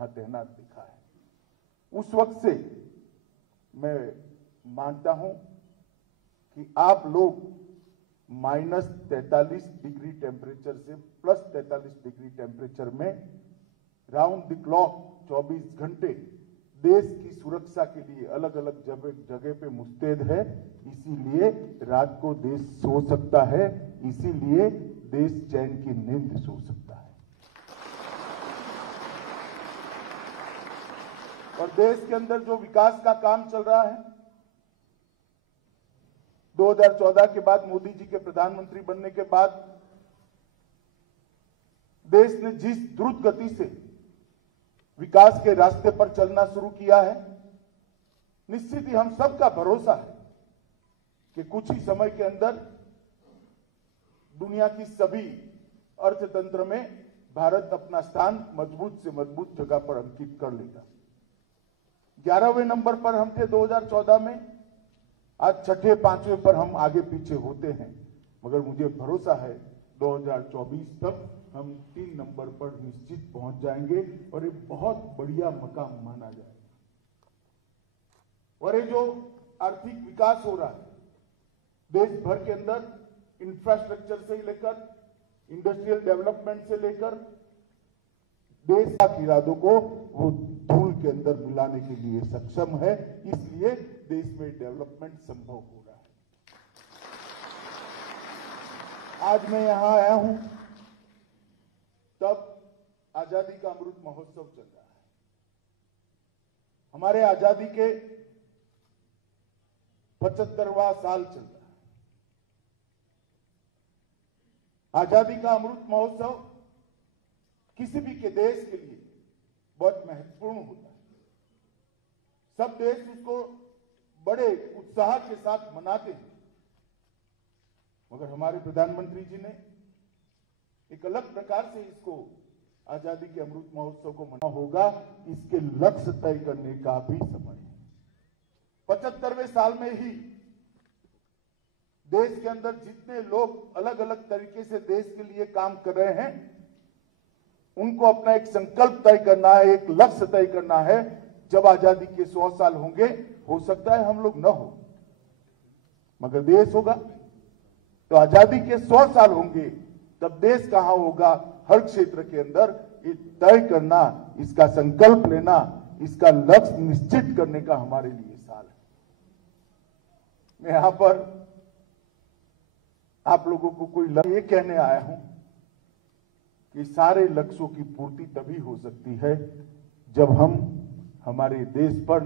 वहां तैनात दिखा है। उस वक्त से मैं मानता हूं कि आप लोग -43 डिग्री टेम्परेचर से +43 डिग्री टेम्परेचर में राउंड द क्लॉक 24 घंटे देश की सुरक्षा के लिए अलग अलग जगह पे मुस्तैद है। इसीलिए रात को देश सो सकता है, इसीलिए देश चैन की नींद सो सकता है। और देश के अंदर जो विकास का काम चल रहा है, 2014 के बाद मोदी जी के प्रधानमंत्री बनने के बाद देश ने जिस द्रुत गति से विकास के रास्ते पर चलना शुरू किया है, निश्चित ही हम सबका भरोसा है कि कुछ ही समय के अंदर दुनिया की सभी अर्थतंत्र में भारत अपना स्थान मजबूत से मजबूत जगह पर अंकित कर लेगा। 11वें नंबर पर हम थे 2014 में, आज छठे 5वें पर हम आगे पीछे होते हैं, मगर मुझे भरोसा है 2024 तक हम 3 नंबर पर निश्चित पहुंच जाएंगे और ये बहुत बढ़िया मकाम माना जाएगा। और ये जो आर्थिक विकास हो रहा है देश भर के अंदर, इंफ्रास्ट्रक्चर से लेकर इंडस्ट्रियल डेवलपमेंट से लेकर देश के इरादों को वो धूल के अंदर मिलाने के लिए सक्षम है। इसलिए देश में डेवलपमेंट संभव हो रहा है। आज मैं यहां आया हूं तब आजादी का अमृत महोत्सव चल रहा है। हमारे आजादी के 75वां साल चल रहा है। आजादी का अमृत महोत्सव किसी भी के देश के लिए बहुत महत्वपूर्ण होता है। सब देश उसको बड़े उत्साह के साथ मनाते हैं, मगर हमारे प्रधानमंत्री जी ने एक अलग प्रकार से इसको आजादी के अमृत महोत्सव को मनाना होगा। इसके लक्ष्य तय करने का भी समय है। 75वें साल में ही देश के अंदर जितने लोग अलग अलग तरीके से देश के लिए काम कर रहे हैं, उनको अपना एक संकल्प तय करना है, एक लक्ष्य तय करना है। जब आजादी के 100 साल होंगे, हो सकता है हम लोग न हो, मगर देश होगा। तो आजादी के 100 साल होंगे, तब देश कहां होगा, हर क्षेत्र के अंदर ये तय करना, इसका संकल्प लेना, इसका लक्ष्य निश्चित करने का हमारे लिए साल है। मैं यहां पर आप लोगों को कोई ये कहने आया हूं कि सारे लक्ष्यों की पूर्ति तभी हो सकती है जब हम हमारे देश पर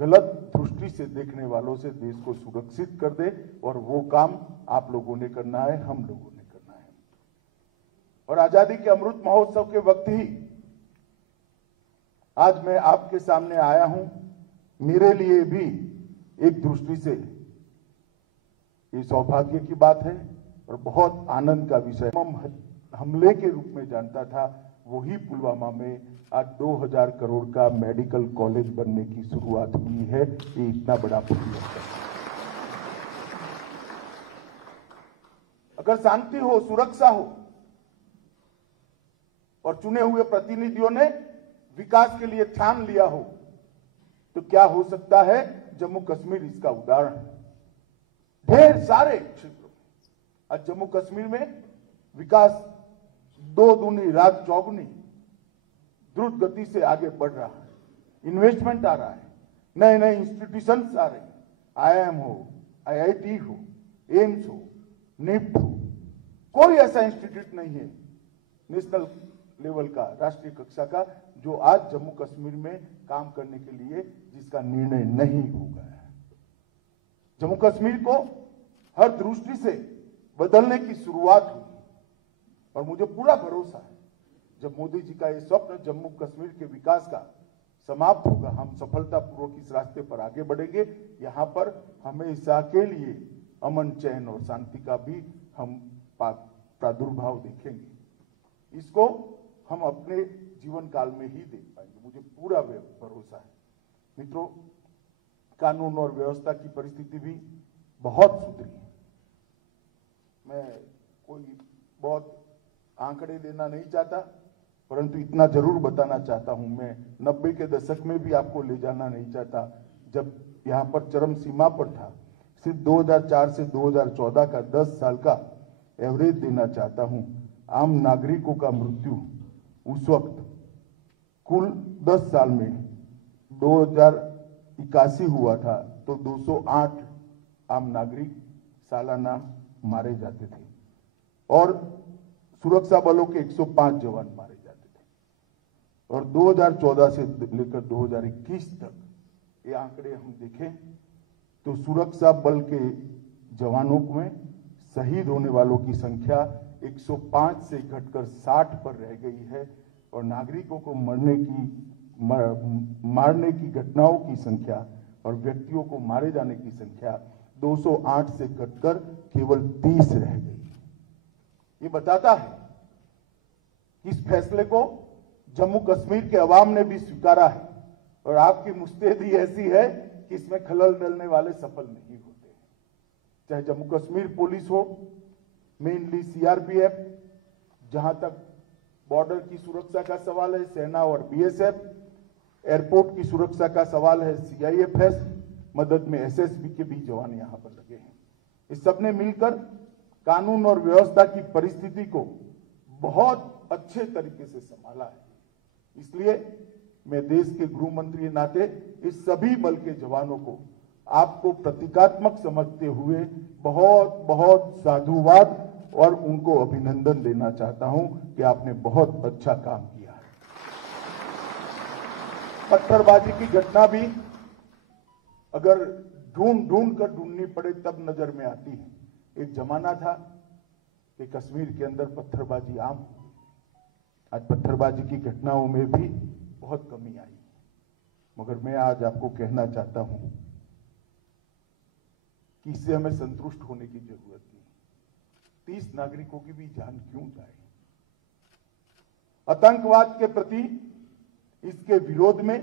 गलत दृष्टि से देखने वालों से देश को सुरक्षित कर दे, और वो काम आप लोगों ने करना है, हम लोगों ने करना है। और आजादी के अमृत महोत्सव के वक्त ही आज मैं आपके सामने आया हूं। मेरे लिए भी एक दृष्टि से ये सौभाग्य की बात है और बहुत आनंद का विषय। हमले के रूप में जानता था, वही पुलवामा में आज 2000 करोड़ का मेडिकल कॉलेज बनने की शुरुआत हुई है। ये इतना बड़ा परिवर्तन। अगर शांति हो, सुरक्षा हो और चुने हुए प्रतिनिधियों ने विकास के लिए ठान लिया हो, तो क्या हो सकता है। जम्मू कश्मीर इसका उदाहरण है। ढेर सारे क्षेत्रों में आज जम्मू कश्मीर में विकास 2 दूनी रात चौगुनी द्रुत गति से आगे बढ़ रहा है। इन्वेस्टमेंट आ रहा है, नए नए इंस्टीट्यूशंस आ रहे हैं। IIM हो, IIT हो, एम्स हो, निफ्ट हो, कोई ऐसा इंस्टीट्यूट नहीं है नेशनल लेवल का, राष्ट्रीय कक्षा का, जो आज जम्मू कश्मीर में काम करने के लिए जिसका निर्णय नहीं हो गया है। जम्मू कश्मीर को हर दृष्टि से बदलने की शुरुआत हुई और मुझे पूरा भरोसा है जब मोदी जी का ये स्वप्न जम्मू कश्मीर के विकास का समाप्त होगा, हम सफलतापूर्वक इस रास्ते पर आगे बढ़ेंगे। यहाँ पर हमेशा के लिए अमन, चैन और शांति का भी हम प्रादुर्भाव देखेंगे। इसको हम अपने जीवन काल में ही देख पाएंगे, मुझे पूरा भरोसा है। मित्रों, कानून और व्यवस्था की परिस्थिति भी बहुत सुधरी है। मैं कोई बहुत आंकड़े देना नहीं चाहता, परंतु इतना जरूर बताना चाहता हूं, मैं 90 के दशक में भी आपको ले जाना नहीं चाहता, जब यहां पर चरम सीमा पर था। सिर्फ 2004 से 2014 का 10 साल का एवरेज देना चाहता हूं। आम नागरिकों का मृत्यु उस वक्त कुल 10 साल में 2081 हुआ था, तो 208 आम नागरिक सालाना मारे जाते थे और सुरक्षा बलों के 105 जवान मारे जाते थे। और 2014 से लेकर 2021 तक ये आंकड़े हम देखें तो सुरक्षा बल के जवानों में शहीद होने वालों की संख्या 105 से घटकर 60 पर रह गई है और नागरिकों को मारने की घटनाओं की संख्या और व्यक्तियों को मारे जाने की संख्या 208 से घटकर केवल 30 रह गई। ये बताता है कि इस फैसले को जम्मू कश्मीर के अवाम ने भी स्वीकारा है और आपकी मुस्तैदी ऐसी है कि इसमें खलल डालने वाले सफल नहीं होते। चाहे जम्मू कश्मीर पुलिस हो, मेनली सीआरपीएफ, जहां तक बॉर्डर की सुरक्षा का सवाल है सेना और बीएसएफ, एयरपोर्ट की सुरक्षा का सवाल है सीआईएफएस, मदद में एसएसबी के भी जवान यहां पर लगे हैं। इस सबने मिलकर कानून और व्यवस्था की परिस्थिति को बहुत अच्छे तरीके से संभाला है। इसलिए मैं देश के गृह मंत्री नाते इस सभी बल के जवानों को आपको प्रतीकात्मक समझते हुए बहुत बहुत साधुवाद और उनको अभिनंदन देना चाहता हूं कि आपने बहुत अच्छा काम किया है। पत्थरबाजी की घटना भी अगर ढूंढ कर ढूंढनी पड़े तब नजर में आती है। एक जमाना था कि कश्मीर के अंदर पत्थरबाजी आम हो गई। आज पत्थरबाजी की घटनाओं में भी बहुत कमी आई, मगर मैं आज आपको कहना चाहता हूं कि इससे हमें संतुष्ट होने की जरूरत नहीं। 30 नागरिकों की भी जान क्यों जाए? आतंकवाद के प्रति इसके विरोध में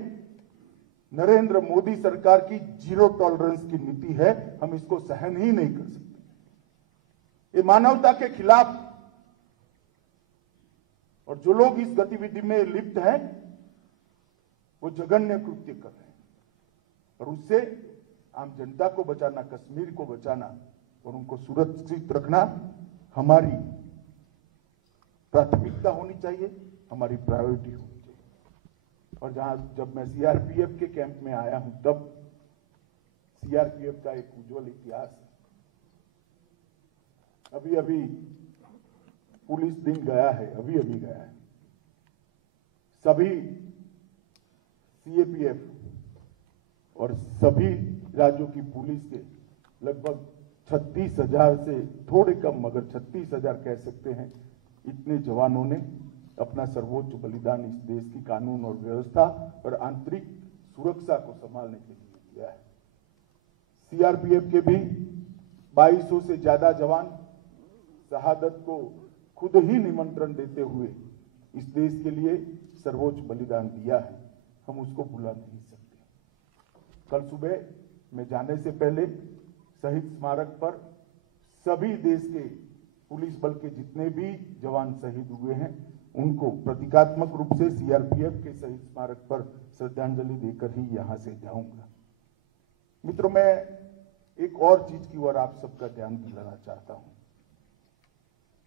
नरेंद्र मोदी सरकार की जीरो टॉलरेंस की नीति है। हम इसको सहन ही नहीं कर सकते। ये मानवता के खिलाफ, और जो लोग इस गतिविधि में लिप्त हैं वो जघन्य कृत्य कर रहे हैं और उससे आम जनता को बचाना, कश्मीर को बचाना और उनको सुरक्षित रखना हमारी प्राथमिकता होनी चाहिए, हमारी प्रायोरिटी होनी चाहिए। और जब मैं सीआरपीएफ के कैंप में आया हूं तब सीआरपीएफ का एक उज्जवल इतिहास है। अभी पुलिस दिन गया है, अभी गया है। सभी सीएपीएफ और सभी राज्यों की पुलिस के लगभग 36,000 से थोड़े कम मगर 36,000 कह सकते हैं, इतने जवानों ने अपना सर्वोच्च बलिदान इस देश की कानून और व्यवस्था और आंतरिक सुरक्षा को संभालने के लिए दिया है। सीआरपीएफ के भी 2200 से ज्यादा जवान शहादत को खुद ही निमंत्रण देते हुए इस देश के लिए सर्वोच्च बलिदान दिया है। हम उसको भुला नहीं सकते। कल सुबह मैं जाने से पहले शहीद स्मारक पर सभी देश के पुलिस बल के जितने भी जवान शहीद हुए हैं उनको प्रतीकात्मक रूप से सीआरपीएफ के शहीद स्मारक पर श्रद्धांजलि देकर ही यहां से जाऊंगा। मित्रों, मैं एक और चीज की ओर आप सबका ध्यान दिलाना चाहता हूं।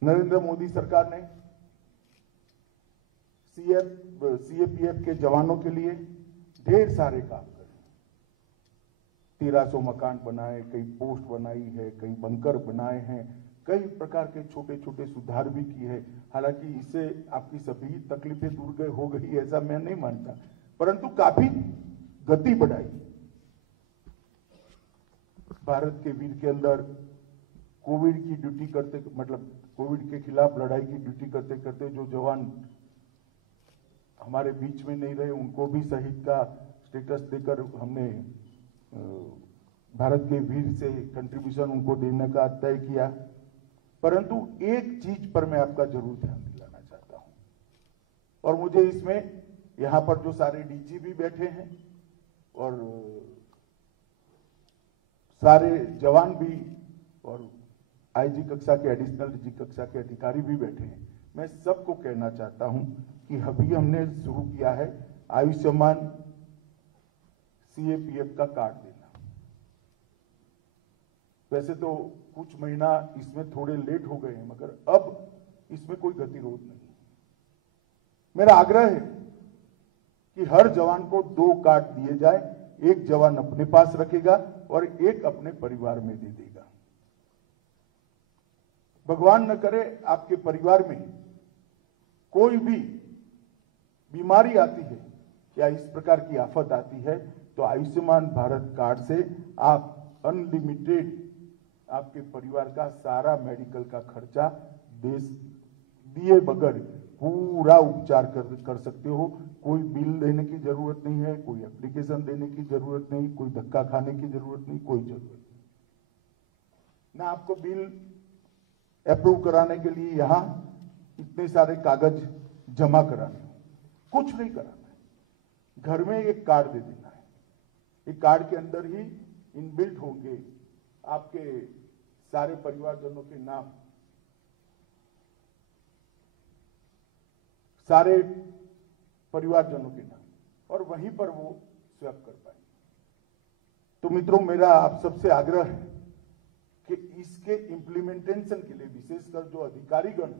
नरेंद्र मोदी सरकार ने सीएपीएफ के जवानों के लिए ढेर सारे काम करे। 1300 मकान बनाए, कई पोस्ट बनाई है, कई बंकर बनाए हैं, कई प्रकार के छोटे छोटे सुधार भी किए हैं। हालांकि इससे आपकी सभी तकलीफें दूर हो गई ऐसा मैं नहीं मानता, परंतु काफी गति बढ़ाई। भारत के वीर के अंदर कोविड की ड्यूटी करते, मतलब कोविड के खिलाफ लड़ाई की ड्यूटी करते करते जो जवान हमारे बीच में नहीं रहे उनको भी शहीद का स्टेटस देकर हमने भारत के वीर से कंट्रीब्यूशन उनको देने का तय किया। परंतु एक चीज पर मैं आपका जरूर ध्यान दिलाना चाहता हूं, और मुझे इसमें यहां पर जो सारे डीजी भी बैठे हैं और सारे जवान भी और आईजी कक्षा के, एडिशनल डीजी कक्षा के अधिकारी भी बैठे हैं, मैं सबको कहना चाहता हूं कि अभी हमने शुरू किया है आयुष्मान CAPF का कार्ड देना। वैसे तो कुछ महीना इसमें थोड़े लेट हो गए हैं, मगर अब इसमें कोई गतिरोध नहीं। मेरा आग्रह है कि हर जवान को 2 कार्ड दिए जाए, एक जवान अपने पास रखेगा और एक अपने परिवार में दे देगा। भगवान न करे आपके परिवार में कोई भी बीमारी आती है या इस प्रकार की आफत आती है, तो आयुष्मान भारत कार्ड से आप अनलिमिटेड आपके परिवार का सारा मेडिकल का खर्चा दिए बगैर पूरा उपचार कर सकते हो। कोई बिल देने की जरूरत नहीं है, कोई एप्लीकेशन देने की जरूरत नहीं, कोई धक्का खाने की जरूरत नहीं, कोई जरूरत नहीं। ना आपको बिल अप्रूव कराने के लिए यहां इतने सारे कागज जमा कराने, कुछ नहीं कराना है। घर में एक कार्ड दे देना है। एक कार्ड के अंदर ही इनबिल्ट होंगे आपके सारे परिवारजनों के नाम, सारे परिवारजनों के नाम, और वहीं पर वो स्वैप कर पाएंगे। तो मित्रों, मेरा आप सबसे आग्रह है कि इसके इम्प्लीमेंटेशन के लिए विशेषकर जो अधिकारीगण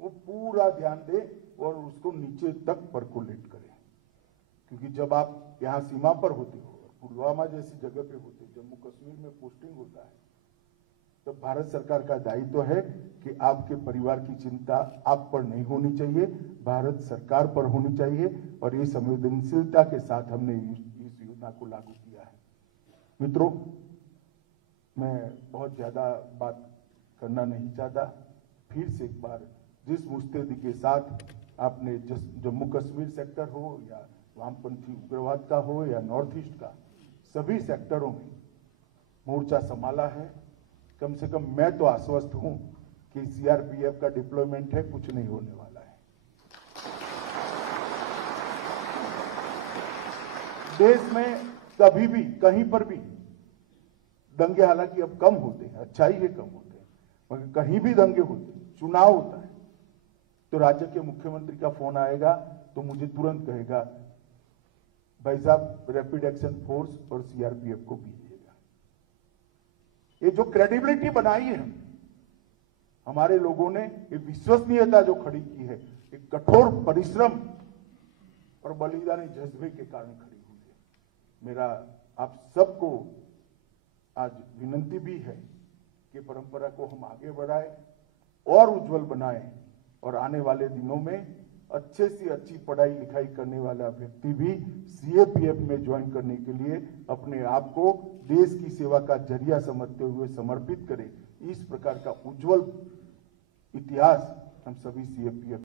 वो पूरा ध्यान दें और उसको नीचे तक परकोलेट करें। क्योंकि जब आप यहां सीमा पर होते हो, पुलवामा जैसी जगह पे होते, जम्मू कश्मीर में पोस्टिंग होता है, तो भारत सरकार का दायित्व है कि आपके परिवार की चिंता आप पर नहीं होनी चाहिए, भारत सरकार पर होनी चाहिए। और ये संवेदनशीलता के साथ हमने इस योजना को लागू किया है। मित्रों, मैं बहुत ज्यादा बात करना नहीं चाहता। फिर से एक बार, जिस मुस्तैदी के साथ आपने जम्मू कश्मीर सेक्टर हो या वामपंथी उग्रवाद का हो या नॉर्थ ईस्ट का, सभी सेक्टरों में मोर्चा संभाला है, कम से कम मैं तो आश्वस्त हूं कि CRPF का डिप्लॉयमेंट है, कुछ नहीं होने वाला है। देश में कभी भी कहीं पर भी दंगे हालांकि अब कम होते हैं, अच्छा ही है कम होते हैं, मगर कहीं भी दंगे होते हैं, चुनाव होता है, तो राज्य के मुख्यमंत्री का फोन आएगा तो मुझे तुरंत कहेगा, भाई साहब रैपिड एक्शन फोर्स और CRPF को भेजिएगा। ये जो क्रेडिबिलिटी बनाई है हमारे लोगों ने, ये विश्वसनीयता जो खड़ी की है, एक कठोर परिश्रम और बलिदानी जज्बे के कारण खड़ी हुई है। मेरा आप सबको आज विनंती भी है कि परंपरा को हम आगे बढ़ाएं और उज्जवल बनाएं, और आने वाले दिनों में अच्छे से अच्छी पढ़ाई लिखाई करने वाला व्यक्ति भी CAPF में ज्वाइन करने के लिए अपने आप को देश की सेवा का जरिया समझते हुए समर्पित करे। इस प्रकार का उज्जवल इतिहास हम सभी CAPF